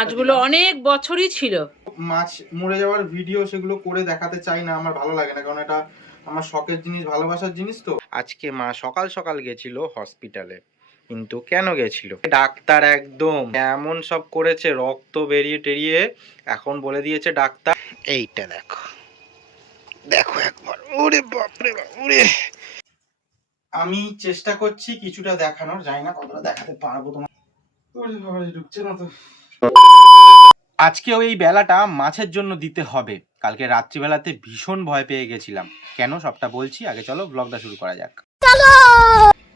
মাছগুলো অনেক বছরই ছিল। মাছ মরে যাওয়ার ভিডিও সেগুলো করে দেখাতে চাই না আমার ভালো লাগে না কারণ এটা আমার শখের জিনিস ভালোবাসার জিনিস তো। আজকে মা সকাল সকাল গেছিল হসপিটালে কিন্তু কেন গেছিল? ডাক্তার একদম এমন সব করেছে রক্ত বেরিয়ে টেরিয়ে এখন বলে দিয়েছে ডাক্তার। এইটা দেখো দেখো একবার ওরে বাপরে বাপ ওরে। আমি চেষ্টা করছি কিছুটা দেখানোর জানি না কতটা দেখাতে পারব তোমার। ওরে বাবারে ঢুকছে না তো। আজকেও এই বেলাটা মাছের জন্য দিতে হবে। কালকে রাত্রিবেলাতে ভীষণ ভয় পেয়ে গেছিলাম। কেন? সবটা বলছি। আগে চলো ব্লগটা শুরু করা যাক।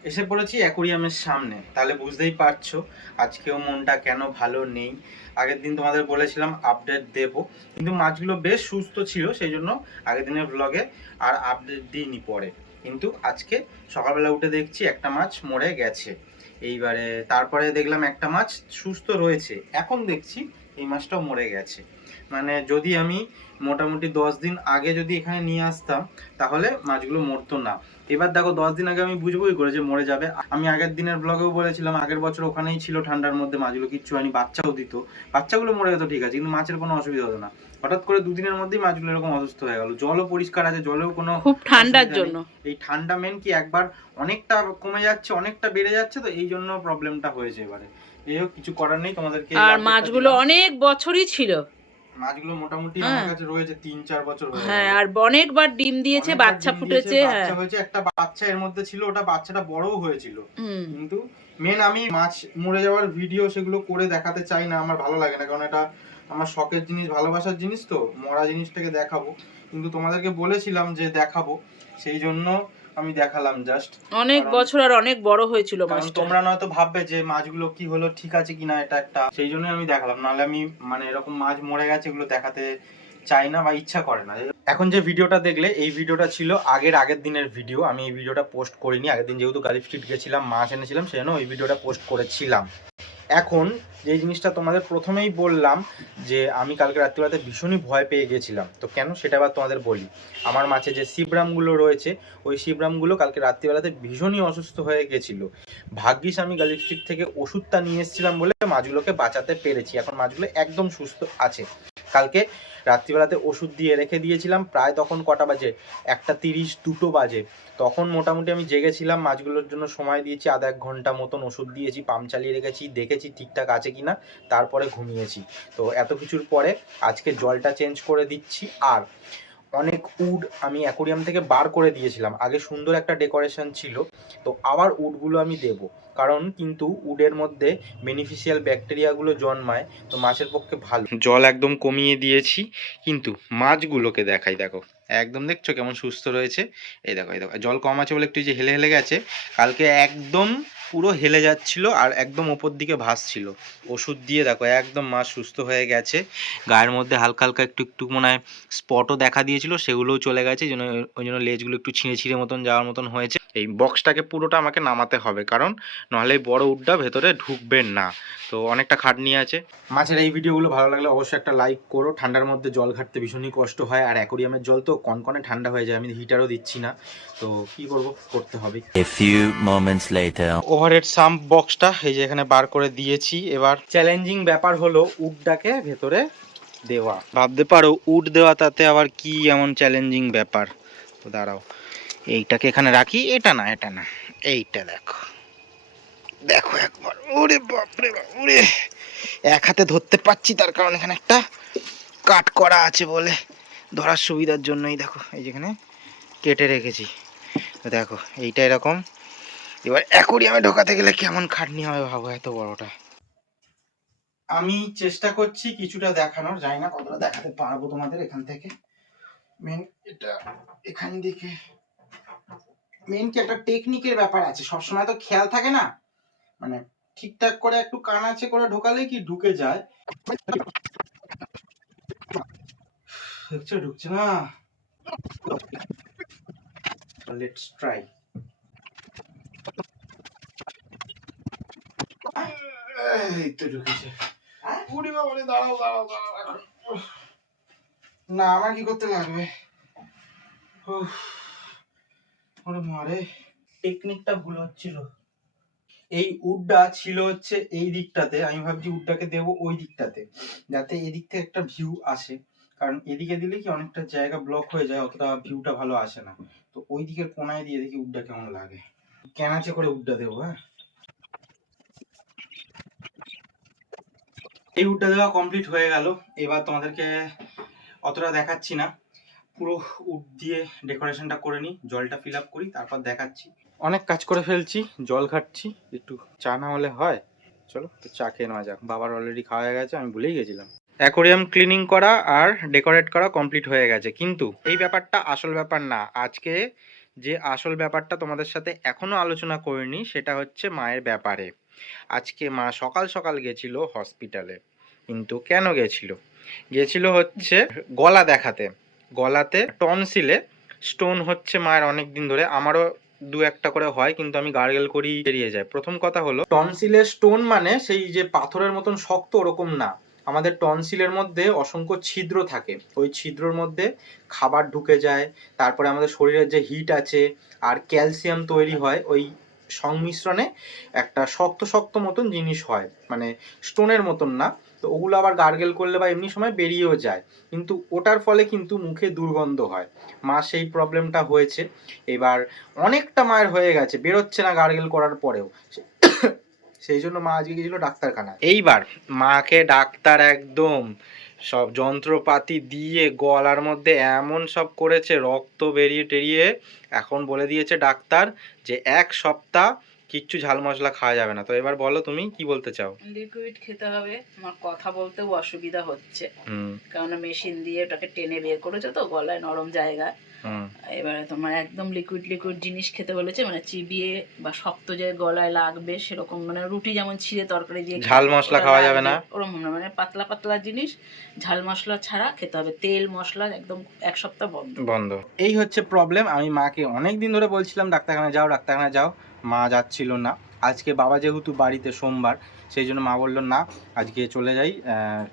এসে পড়েছি অ্যাকোরিয়ামের সামনে। তাহলে বুঝতেই পারছ আজকেও মনটা কেন ভালো নেই। আগের দিন তোমাদের বলেছিলাম আপডেট দেব। কিন্তু মাছগুলো বেশ সুস্থ ছিল সেই জন্য আগের দিনের ব্লগে আর আপডেট দিইনি পরে। কিন্তু আজকে সকালবেলা উঠে দেখছি একটা মাছ মরে গেছে। এইবারে তারপরে দেখলাম একটা মাছ সুস্থ রয়েছে। এখন দেখছি এই মাছটাও মরে গেছে। মানে যদি আমি মোটামুটি দশ দিন আগে যদি এখানে নিয়ে আসতাম তাহলে মাছগুলো মরতো না। এবার দেখো দশ দিন আগে আমি বুঝবোই করে যে মরে যাবে। আমি আগের দিনের ব্লগেও বলেছিলাম আগের বছর ওখানেই ছিল ঠান্ডার মধ্যে মাছগুলো কিচ্ছু হয়নি বাচ্চাও দিত। বাচ্চাগুলো মরে যেত ঠিক আছে কিন্তু মাছের কোনো অসুবিধা হতো না। হঠাৎ করে দুদিনের মধ্যেই মাছগুলো এরকম অসুস্থ হয়ে গেল। জলও পরিষ্কার আছে জলেও কোনো খুব ঠান্ডার জন্য। এই ঠান্ডা মেন কি একবার অনেকটা কমে যাচ্ছে অনেকটা বেড়ে যাচ্ছে তো এই জন্য প্রবলেমটা হয়েছে এবারে। এই কিছু করার নেই তোমাদেরকে আর মাছগুলো অনেক বছরই ছিল। মাছগুলো মোটামুটি হ্যাঁ। আমার কাছে রয়েছে তিন চার বছর হয়ে হ্যাঁ আর অনেকবার ডিম দিয়েছে বাচ্চা ফুটেছে হ্যাঁ। বাচ্চা হয়েছে একটা বাচ্চা এর মধ্যে ছিল ওটা বাচ্চাটা বড়ও হয়েছিল। কিন্তু মেন আমি মাছ মরে যাওয়ার ভিডিও সেগুলো করে দেখাতে চাই না আমার ভালো লাগে না। কারণ এটা আমার শখের জিনিস ভালোবাসার জিনিস তো মরা জিনিসটাকে দেখাবো। কিন্তু তোমাদেরকে বলেছিলাম যে দেখাবো। সেই জন্য আমি দেখালাম জাস্ট অনেক বছর আর অনেক বড় হয়েছিল মাছটা। তোমরা নয়তো ভাববে যে মাছগুলো কি হলো ঠিক আছে কিনা এটা একটা। সেই জন্য আমি দেখালাম। নাহলে আমি মানে এরকম মাছ মরে গেছে এগুলো দেখাতে চাই না বা ইচ্ছা করে না। এখন যে ভিডিওটা দেখলে এই ভিডিওটা ছিল আগের আগের দিনের ভিডিও। আমি এই ভিডিওটা পোস্ট করিনি। আগের দিন যেহেতু গালি স্ট্রিট গেছিলাম মাছ এনেছিলাম সেই জন্য ওই ভিডিওটা পোস্ট করেছিলাম। এখন যে জিনিসটা তোমাদের প্রথমেই বললাম যে আমি কালকে রাত্রিবেলাতে ভীষণই ভয় পেয়ে গেছিলাম। তো কেন সেটা আবার তোমাদের বলি। আমার মাছে যে শিবরামগুলো রয়েছে, ওই শিবরামগুলো কালকে রাত্রিবেলাতে ভীষণই অসুস্থ হয়ে গেছিল। ভাগ্যিস আমি গালিপ স্ট্রিট থেকে ওষুধটা নিয়ে এসেছিলাম বলে মাছগুলোকে বাঁচাতে পেরেছি। এখন মাছগুলো একদম সুস্থ আছে। কালকে রাত্রিবেলাতে ওষুধ দিয়ে রেখে দিয়েছিলাম। প্রায় তখন কটা বাজে? একটা তিরিশ, দুটো বাজে। তখন মোটামুটি আমি জেগেছিলাম, মাছগুলোর জন্য সময় দিয়েছি, আধা এক ঘণ্টা মতন ওষুধ দিয়েছি, পাম্প চালিয়ে রেখেছি, দেখেছি ঠিকঠাক আছে কি না তারপরে ঘুমিয়েছি। তো এত কিছুর পরে আজকে জলটা চেঞ্জ করে দিচ্ছি। আর অনেক উড আমি অ্যাকোরিয়াম থেকে বার করে দিয়েছিলাম। আগে সুন্দর একটা ডেকোরেশন ছিল, তো আবার উডগুলো আমি দেব। কারণ কিন্তু উডের মধ্যে বেনিফিশিয়াল ব্যাকটেরিয়াগুলো জন্মায়, তো মাছের পক্ষে ভালো। জল একদম কমিয়ে দিয়েছি, কিন্তু মাছগুলোকে দেখাই, দেখো। একদম দেখছ কেমন সুস্থ রয়েছে? এই দেখো এই দেখো। জল কম আছে বলে একটু যে হেলে হেলে গেছে। কালকে একদম পুরো হেলে যাচ্ছিল আর একদম ওপর দিকে ভাসছিল। ওষুধ দিয়ে দেখো একদম মাছ সুস্থ হয়ে গেছে। গায়ের মধ্যে হালকা হালকা একটু একটু মনে হয় স্পটও দেখা দিয়েছিল সেগুলোও চলে গেছে জন্য ওই জন্য লেজগুলো একটু ছিঁড়ে ছিঁড়ে মতন যাওয়ার মতন হয়েছে। এই বক্সটাকে পুরোটা আমাকে নামাতে হবে কারণ নাহলে বড় উডটা ভেতরে ঢুকবেন না। তো অনেকটা খাটনি আছে। মাছের এই ভিডিওগুলো ভালো লাগলে অবশ্যই একটা লাইক করো। ঠান্ডার মধ্যে জল ঘাটতে ভীষণই কষ্ট হয় আর অ্যাকোরিয়ামের জল তো কনকনে ঠান্ডা হয়ে যায় আমি হিটারও দিচ্ছি না। তো কি করব? করতে হবে। ওভারহেড সাম্প বক্সটা এই যে এখানে বার করে দিয়েছি। এবার চ্যালেঞ্জিং ব্যাপার হলো উডটাকে ভেতরে দেওয়া। ভাবতে পারো উড দেওয়া তাতে আবার কি এমন চ্যালেঞ্জিং ব্যাপার? তো দাঁড়াও এইটাকে এখানে রাখি এটা না এটা না এইটা দেখো। দেখো একবার ওরে বাপরে বাপ ওরে। এক হাতে ধরতে পারছি তার কারণ এখানে একটা কাট করা আছে বলে। ধরার সুবিধার জন্যই দেখো এই যেখানে কেটে রেখেছি। দেখো এইটা এরকম। এবার অ্যাকোরিয়ামে ঢোকাতে গেলে কেমন খাটনি হবে ভাবো এত বড়টা? আমি চেষ্টা করছি কিছুটা দেখানোর, জানি না কতটা দেখাতে পারব তোমাদের এখান থেকে। মেন এটা, এখান দিকে। মেন কি একটা টেকনিকের ব্যাপার আছে, সবসময় তো খেয়াল থাকে না? মানে ঠিকঠাক করে একটু কানাচে করে ঢোকালে কি ঢুকে যায়? দেখছ ঢুকছে না। লেটস ট্রাই এই তো ঢুকেছে। উড়ি বাবা দাঁড়াও দাঁড়াও দাঁড়াও এখন। না আমার কি করতে লাগবে? ওরে মারে টেকনিকটা ভুল হচ্ছিল। এই উডটা ছিল হচ্ছে এই দিকটাতে। আমি ভাবছি উডটাকে দেবো ওই দিকটাতে যাতে এদিক থেকে একটা ভিউ আসে। কারণ এদিকে দিলে কি অনেকটা জায়গা ব্লক হয়ে যায় অতটা ভিউটা ভালো আসে না। তো ওই দিকের কোনায় দিয়ে দেখি উডটা কেমন লাগে। কেনাচে করে উডটা দেবো হ্যাঁ? এই উডটা দেওয়া কমপ্লিট হয়ে গেল। এবার তোমাদেরকে অতটা দেখাচ্ছি না। পুরো উড দিয়ে ডেকোরেশনটা করে নিই, জলটা ফিল করি, তারপর দেখাচ্ছি। অনেক কাজ করে ফেলছি, জল খাচ্ছি একটু চা না হলে হয়। চলো চা খেয়ে নেওয়া যাক। বাবার অলরেডি খাওয়া হয়ে গেছে, আমি ভুলেই গেছিলাম। অ্যাকোরিয়াম ক্লিনিং করা আর ডেকোরেট করা কমপ্লিট হয়ে গেছে। কিন্তু এই ব্যাপারটা আসল ব্যাপার না। আজকে যে আসল ব্যাপারটা তোমাদের সাথে এখনও আলোচনা করিনি সেটা হচ্ছে মায়ের ব্যাপারে। আজকে মা সকাল সকাল গেছিল হসপিটালে কিন্তু কেন গেছিল? গেছিল হচ্ছে গলা দেখাতে। গলাতে টনসিলে স্টোন হচ্ছে মায়ের অনেক দিন ধরে। আমারও দু একটা করে হয়, কিন্তু আমি গার্গেল করি বেরিয়ে যায় প্রথম কথা হলো টনসিলের স্টোন মানে সেই যে পাথরের মতন শক্ত ওরকম না। আমাদের টনসিলের মধ্যে অসংখ্য ছিদ্র থাকে। ওই ছিদ্রর মধ্যে খাবার ঢুকে যায়, তারপরে আমাদের শরীরের যে হিট আছে আর ক্যালসিয়াম তৈরি হয়, ওই সংমিশ্রণে একটা শক্ত শক্ত মতন জিনিস হয়। মানে স্টোনের মতন না। তো ওগুলো আবার গার্গেল করলে বা এমনি সময় বেরিয়েও যায়। কিন্তু ওটার ফলে কিন্তু মুখে দুর্গন্ধ হয়। মা সেই প্রবলেমটা হয়েছে। এবার অনেকটা মায়ের হয়ে গেছে। বেরোচ্ছে না গার্গেল করার পরেও। সেই জন্য মা আজকে গিয়েছিল ডাক্তারখানা এইবার মাকে ডাক্তার একদম সব যন্ত্রপাতি দিয়ে গলার মধ্যে এমন সব করেছে রক্ত বেরিয়ে টেরিয়ে এখন বলে দিয়েছে ডাক্তার যে এক সপ্তাহ কিচ্ছু ঝাল মশলা খাওয়া যাবে না। তো এবার বলো তুমি কি বলতে চাও? লিকুইড খেতে হবে আমার কথা বলতেও অসুবিধা হচ্ছে। হুম। কারণ মেশিন দিয়ে ওটাকে টেনে বের করেছে তো গলায় নরম জায়গা এবারে তোমার একদম লিকুইড লিকুইড জিনিস খেতে বলেছে মানে চিবিয়ে বা শক্ত যে গলায় লাগবে সেরকম মানে রুটি যেমন ছিঁড়ে তরকারি দিয়ে ঝাল মশলা খাওয়া যাবে না? ওরকম না মানে পাতলা পাতলা জিনিস ঝাল মশলা ছাড়া খেতে হবে তেল মশলা একদম এক সপ্তাহ বন্ধ। বন্ধ। এই হচ্ছে প্রবলেম আমি মাকে অনেক দিন ধরে বলছিলাম ডাক্তারখানা যাও ডাক্তারখানা যাও। মা যাচ্ছিল না। আজকে বাবা যেহেতু বাড়িতে সোমবার সেই জন্য মা বলল না আজকে চলে যাই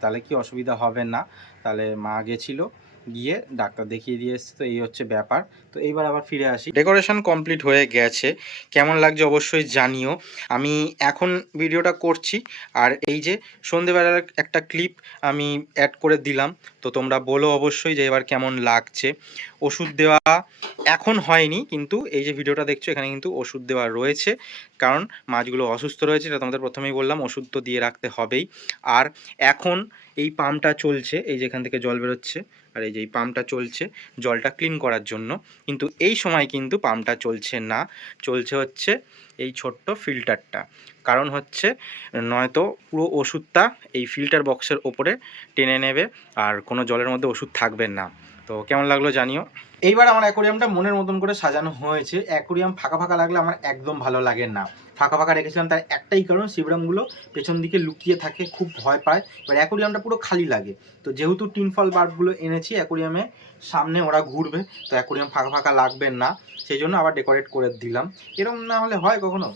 তাহলে কি অসুবিধা হবে না? তাহলে মা গেছিল। গিয়ে ডাক্তার দেখিয়ে দিয়ে এসছে। তো এই হচ্ছে ব্যাপার। তো এইবার আবার ফিরে আসি। ডেকোরেশন কমপ্লিট হয়ে গেছে। কেমন লাগছে অবশ্যই জানিও। আমি এখন ভিডিওটা করছি। আর এই যে সন্ধেবেলার একটা ক্লিপ আমি অ্যাড করে দিলাম। তো তোমরা বলো অবশ্যই যে এবার কেমন লাগছে। ওষুধ দেওয়া এখন হয়নি, কিন্তু এই যে ভিডিওটা দেখছ, এখানে কিন্তু ওষুধ দেওয়া রয়েছে। কারণ মাছগুলো অসুস্থ রয়েছে এটা তোমাদের প্রথমেই বললাম, ওষুধ তো দিয়ে রাখতে হবেই। আর এখন এই পাম্পটা চলছে, এই যে এখান থেকে জল বেরোচ্ছে, আর এই যে এই পাম্পটা চলছে, জলটা ক্লিন করার জন্য। কিন্তু এই সময় কিন্তু পাম্পটা চলছে না, চলছে হচ্ছে এই ছোট্ট ফিল্টারটা। কারণ হচ্ছে, নয়তো পুরো ওষুধটা এই ফিল্টার বক্সের ওপরে টেনে নেবে, আর কোনো জলের মধ্যে ওষুধ থাকবে না। তো কেমন লাগল জানিও। এইবার আমার অ্যাকোরিয়ামটা মনের মতন করে সাজানো হয়েছে। অ্যাকোরিয়াম ফাঁকা ফাঁকা লাগলে আমার একদম ভালো লাগে না। ফাঁকা ফাঁকা রেখেছিলাম তার একটাই কারণ, শিবরামগুলো পেছন দিকে লুকিয়ে থাকে, খুব ভয় পায়। এবার অ্যাকোরিয়ামটা পুরো খালি লাগে। তো যেহেতু টিনফল বাল্বগুলো এনেছি, অ্যাকোরিয়ামে সামনে ওরা ঘুরবে, তো অ্যাকোরিয়াম ফাঁকা ফাঁকা লাগবে না। সেই জন্য আবার ডেকোরেট করে দিলাম। এরকম না হলে হয় কখনো?